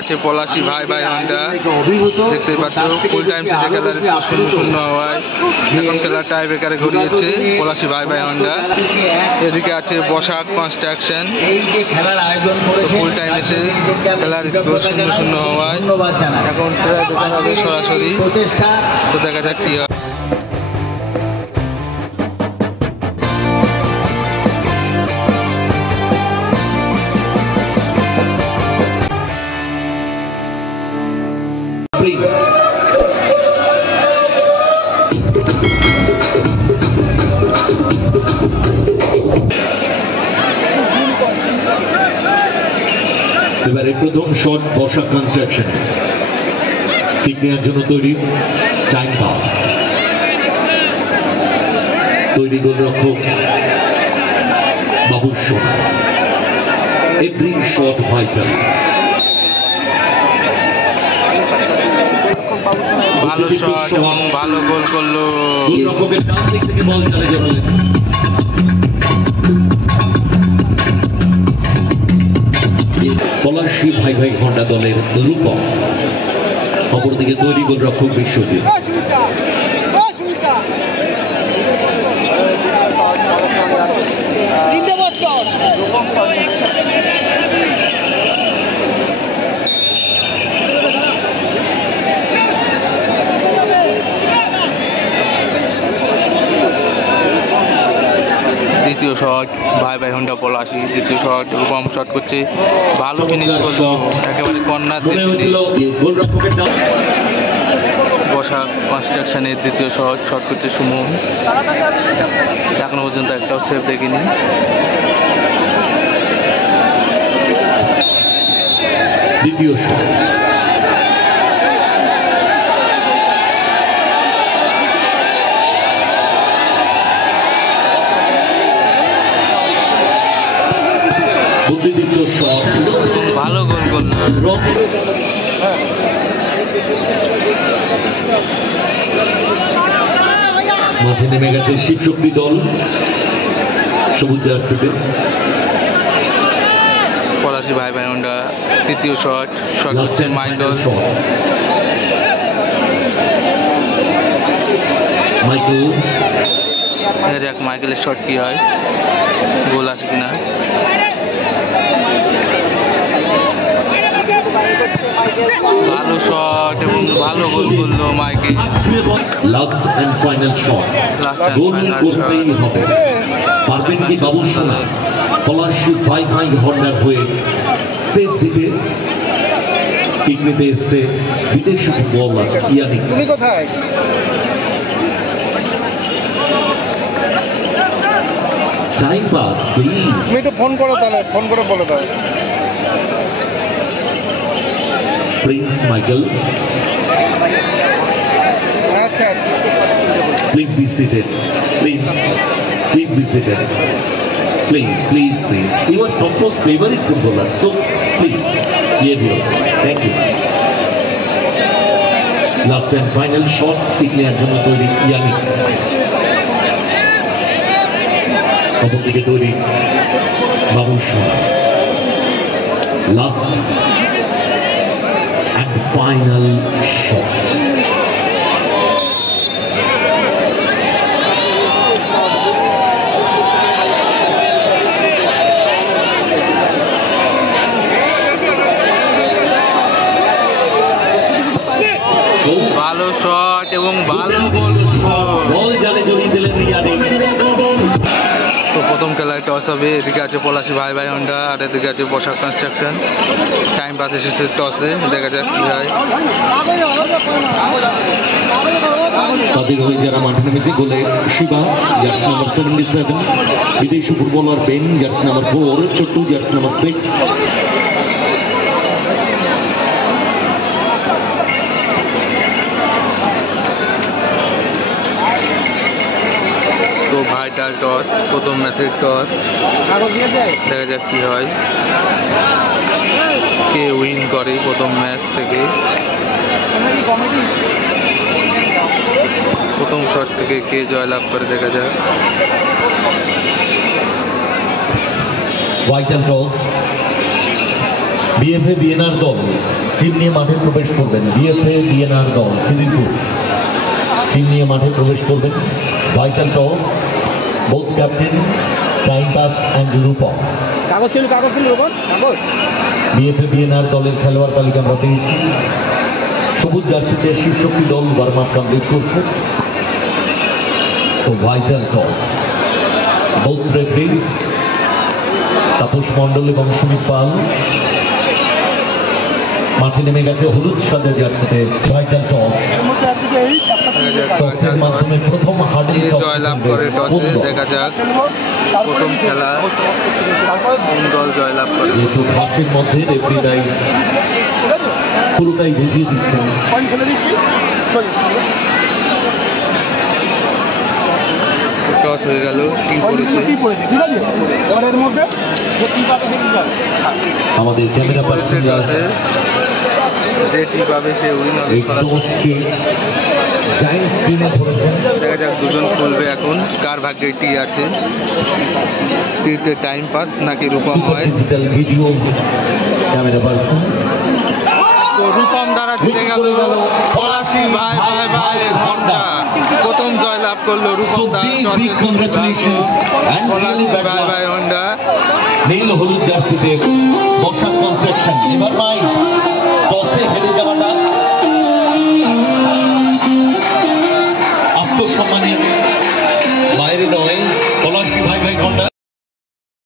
আছে পলাশী ভাই ভাই হন্ডা। দেখতে পাচ্ছ ফুল টাইম শেষে খেলার স্কোর 0-0 হওয়ায় এখন খেলার টাই ব্রেকারে ঘুরিয়েছে পলাশী ভাই ভাই হন্ডা। এদিকে আছে বসাক কনস্ট্রাকশন। ফুল টাইম এসে খেলার স্কোর 0-0 হওয়ায় এখন টাই ব্রেকার হবে সরাসরি। তো দেখা যাক কি হয়। এবারে প্রথম শট বসাক কনস্ট্রাকশন, ঠিক নেওয়ার জন্য তৈরি, টাইম পাস, তৈরি গোলরক্ষক বাবুর সোনা। Every shot vital. ভালো শট এবং ভালো গোল করলো। গোলরক্ষকের ডান দিক থেকে বল চালে জড়ালেন। পলাশী ভাই ভাই হন্ডা দলের রূপক, অপরদিকে তৈরি গোলরক্ষক বিশ্বজিৎ। দ্বিতীয় শট ভাই ভাই হন্ডা পলাশী। দ্বিতীয় শট রূপম শট করছে, ভালো ফিনিশ করলো, একেবারে কর্নার। বসাক কনস্ট্রাকশনের দ্বিতীয় শট করছে সুমন। এখনো পর্যন্ত একটাও সেভ দেখিনি। দ্বিতীয় শট বুদ্ধিদীপ্ত শট, ভালো গোল করলো। মাঠে নেমে গেছে শিবশক্তি দল সবুজ জার্সিতে। পলাশী ভাই ভাই হন্ডা তৃতীয় শট করছেন মাইকেল। দেখা যাক মাইকেলের শট কি হয়, গোল আসে কিনা। ভালো শট এবং ভালো গোল করলো Michael. Last and final shot, goal করতেই হবে। পারবেন কি বাবু সোনা পলাশী ভাই ভাই হন্ডার হয়ে সেভ দিতে? কিক নিতে এসছে বিদেশি বলার ইয়ানিক। তুমি কোথায়? Time pass please. তুমি একটু ফোন করো, তাহলে ফোন করে বলে দাও। প্রিন্স মাইকেল, আচ্ছা আচ্ছা, please be seated, please be seated, please. You are topmost favourite footballer, so please behave yourself. Thank you. Last and final shot, ঠিক নেওয়ার জন্য তৈরি ইয়ানিক। অপরদিকে তৈরি বাবুর সোনা। Last and final shot. ভালো শট এবং ভালো গোল, বল জালে জড়িয়ে দিলেন রিয়ানিক। তো প্রথম খেলায় টস হবে। এদিকে আছে পলাশী ভাই ভাই হন্ডা আর এদিকে আছে বসাক কনস্ট্রাকশন। টাইম পাস এসেছে টসে, দেখা যাক কি হয়। তাদের হয়ে যারা মাঠে নেমেছে, গোলে শিবা জার্সি নাম্বার 77, বিদেশি footballer Ben jersey number 4, Chhotu jersey number 6। তো ভাইটাল টস, প্রথম ম্যাচের টস, দেখা যাক কি হয়, কে উইন করে প্রথম ম্যাচ থেকে। প্রথম শট থেকে কে জয়লাভ করে দেখা যাক। ভাইটাল টস, বিএফএ বিএনআর দল টিম নিয়ে মাঠে প্রবেশ করবেন বিএফএ বিএনআর দল খিদিরপুর। টিম নিয়ে মাঠে প্রবেশ করবেন। Vital toss, both captain, time pass and Rupak. BFA BNR দলের খেলোয়াড় তালিকা আমরা পেয়েছি। সবুজ জার্সিতে শিবশক্তি দল ওয়ার্ম আপ কমপ্লিট করছে। So vital toss, both referee Tapas Mondal এবং সুমিত পাল মাঠে নেমে গেছে হলুদ সাদা জার্সিতে। ভাইটাল টস, টসের মাধ্যমে প্রথম হার্ডেল জয়লাভ করে টসে। দেখা যাক প্রথম খেলা কোন দল জয়লাভ করে। যেহেতু টসের মধ্যে রেফারি দায়ী পুরোটাই বুঝিয়ে দিচ্ছেন। টস হয়ে গেল, টিম পড়েছে। আমাদের ক্যামেরা পার্সন যে টিম পাবে সে উইন হবে। দেখা যাক দুজন খুলবে এখন, কার ভাগ্যে টি আছে। টিতে টাইম পাস নাকি রূপম হয়। ভিডিও ক্যামেরা পার্সন রূপম দ্বারা জিতে গেল পলাশী ভাই ভাই ভাই হন্ডা। প্রথম জয় লাভ করলো রূপম দা। পলাশী ভাই ভাই হন্ডা নীল হলুদ জার্সিতে বসাক কনস্ট্রাকশন। এবার ভাই